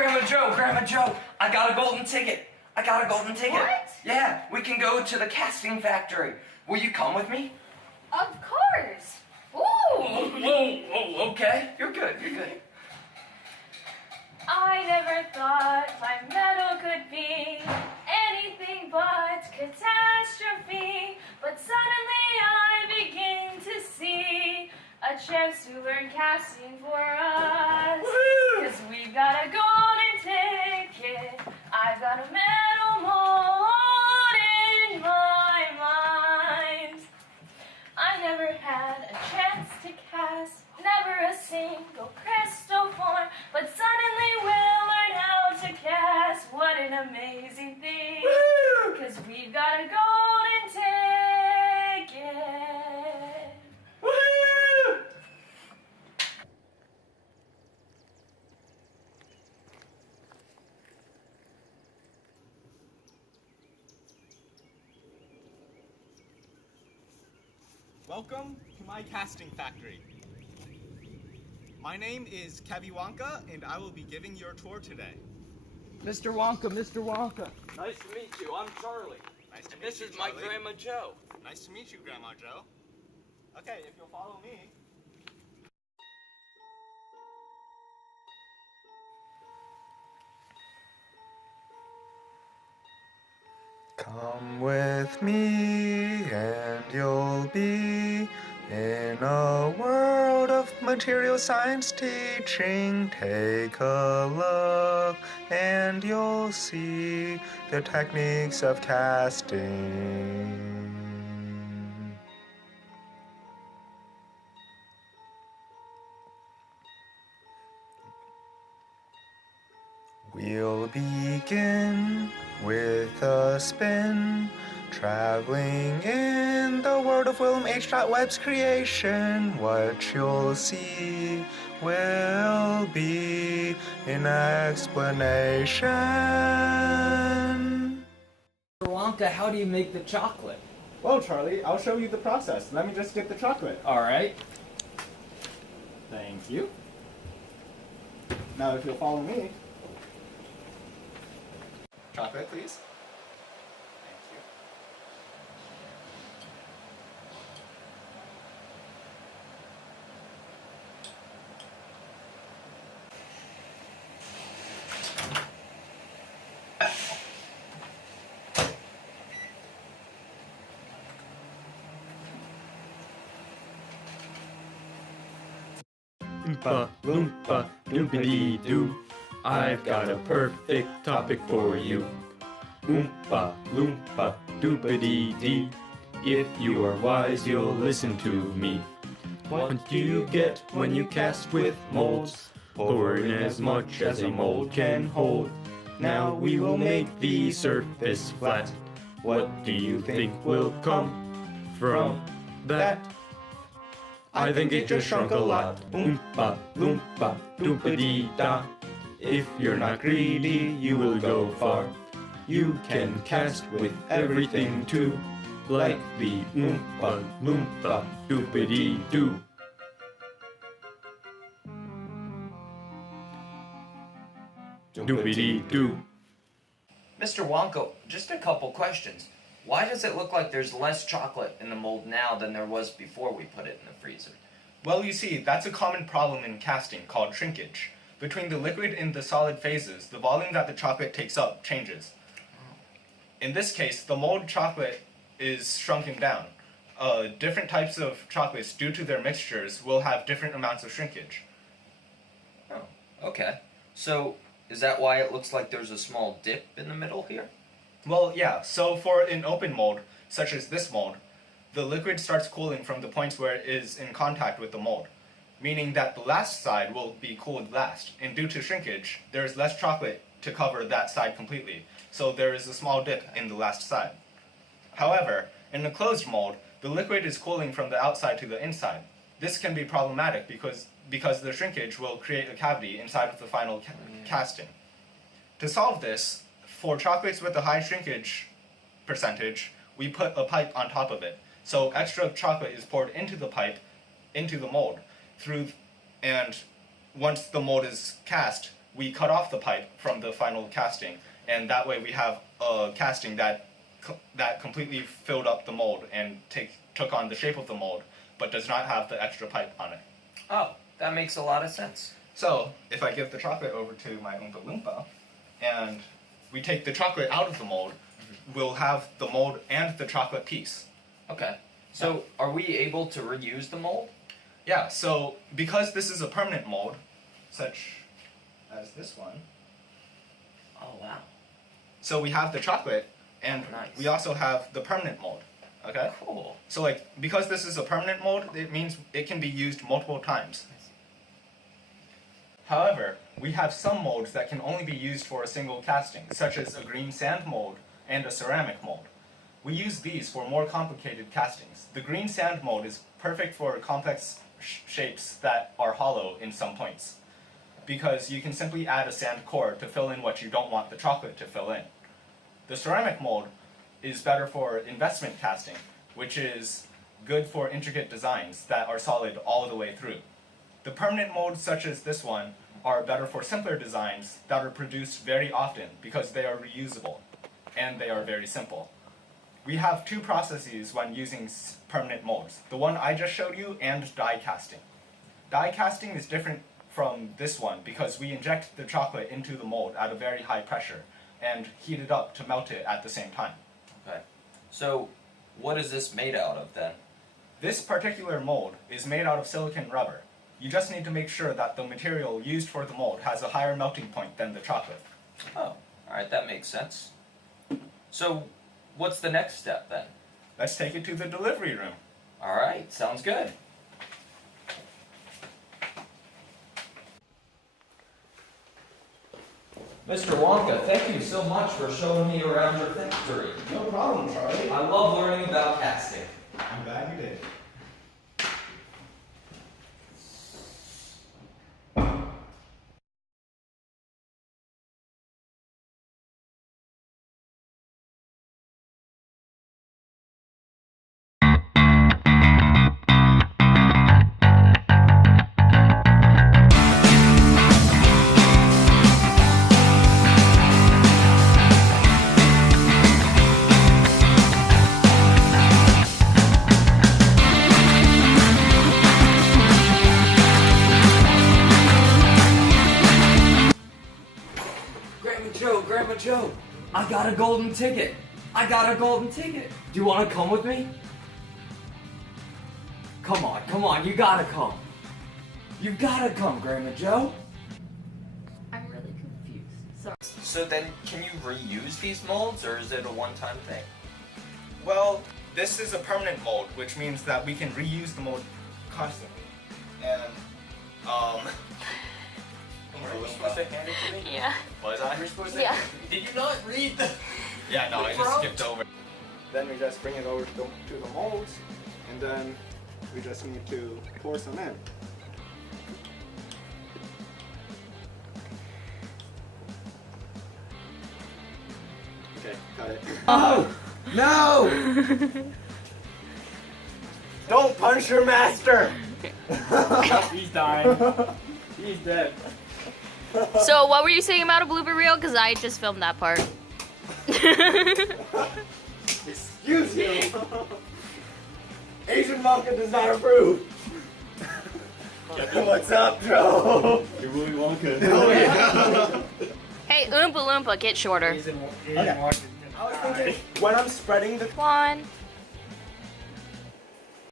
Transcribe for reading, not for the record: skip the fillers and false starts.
Grandma Joe, I got a golden ticket. What? Yeah, we can go to the casting factory. Will you come with me? Of course. Ooh. Whoa, okay. You're good. I never thought my medal could be anything but catastrophe. But suddenly I begin to see a chance to learn casting for us. Cause we got a golden ticket. I've got a medal mold in my mind. I never had a chance to cast, never a single crystal form, but suddenly we'll learn how to cast. What an amazing thing! Cause we've got a golden ticket. Woo! Welcome to my casting factory. My name is Kevy Wonka, and I will be giving your tour today. Mr. Wonka. Nice to meet you. I'm Charlie. Nice to And meet this you, is my Charlie. Grandma Joe. Nice to meet you, Grandma Joe. Okay, if you'll follow me. Come with me and you'll be in a world of material science teaching. Take a look and you'll see the techniques of casting. We'll begin with a spin, traveling in the world of William H. Webb's creation. What you'll see will be an explanation. Mr. Wonka, how do you make the chocolate? Well, Charlie, I'll show you the process. Let me just get the chocolate. All right. Thank you. Now, if you'll follow me. Chocolate, please. Thank you. Oompa loompa doopity doo. I've got a perfect topic for you. Oompa loompa doopity dee. If you are wise, you'll listen to me. What do you get when you cast with molds? Pour in as much as a mold can hold. Now we will make the surface flat. What do you think will come from that? I think it just shrunk a lot. Oompa loompa doopity da. If you're not greedy, you will go far. You can cast with everything too, like the Oompa Loompa Doopity Doo. Doopity Doo. Mr. Wonka, just a couple questions. Why does it look like there's less chocolate in the mold now than there was before we put it in the freezer? Well, you see, that's a common problem in casting called shrinkage. Between the liquid and the solid phases, the volume that the chocolate takes up changes. In this case, the mold chocolate is shrunken down. Different types of chocolates, due to their mixtures, will have different amounts of shrinkage. Oh, okay. So, is that why it looks like there's a small dip in the middle here? Well, yeah, so for an open mold, such as this mold, the liquid starts cooling from the points where it is in contact with the mold, meaning that the last side will be cooled last, and due to shrinkage, there is less chocolate to cover that side completely, so there is a small dip in the last side. However, in a closed mold, the liquid is cooling from the outside to the inside. This can be problematic because the shrinkage will create a cavity inside of the final casting. To solve this, for chocolates with a high shrinkage percentage, we put a pipe on top of it. So extra chocolate is poured into the pipe, into the mold, and once the mold is cast, we cut off the pipe from the final casting, and that way we have a casting that completely filled up the mold and took on the shape of the mold, but does not have the extra pipe on it. Oh, that makes a lot of sense. So, if I give the chocolate over to my Oompa Loompa, and we take the chocolate out of the mold, we'll have the mold and the chocolate piece. Okay. So, are we able to reuse the mold? Yeah, so because this is a permanent mold, such as this one, Oh, wow. so we have the chocolate, and Nice. we also have the permanent mold. Okay? Cool. So like, because this is a permanent mold, it means it can be used multiple times. However, we have some molds that can only be used for a single casting, such as a green sand mold and a ceramic mold. We use these for more complicated castings. The green sand mold is perfect for complex shapes that are hollow in some points, because you can simply add a sand core to fill in what you don't want the chocolate to fill in. The ceramic mold is better for investment casting, which is good for intricate designs that are solid all the way through. The permanent molds, such as this one, are better for simpler designs that are produced very often because they are reusable and they are very simple. We have two processes when using permanent molds, the one I just showed you and die casting. Die casting is different from this one because we inject the chocolate into the mold at a very high pressure and heat it up to melt it at the same time. Okay. So, what is this made out of then? This particular mold is made out of silicon rubber. You just need to make sure that the material used for the mold has a higher melting point than the chocolate. Oh, alright, that makes sense. So, what's the next step then? Let's take it to the delivery room. Alright, sounds good. Mr. Wonka, thank you so much for showing me around your factory. No problem, Charlie. I love learning about casting. I'm glad you did. Grandma Joe, I got a golden ticket. I got a golden ticket. Do you want to come with me? Come on, you gotta come. You gotta come, Grandma Joe. I'm really confused. Sorry. So then, can you reuse these molds, or is it a one-time thing? Well, this is a permanent mold, which means that we can reuse the mold constantly. And, Were you supposed to hand it to me? Yeah. was I? You're supposed to. Yeah. Did you not read the? Yeah, no, I just prompt? skipped over. Then we just bring it over to the molds, and then we just need to pour some in. Okay, got it. Oh no! Don't punch your master. He's dying. He's dead. So, what were you saying about a blooper reel? Because I just filmed that part. Excuse you. Asian Wonka does not approve. What's up, Joe? You're Willy Wonka. Oh yeah. Hey, Oompa Loompa, get shorter. He's in I was thinking, when I'm spreading the... 1,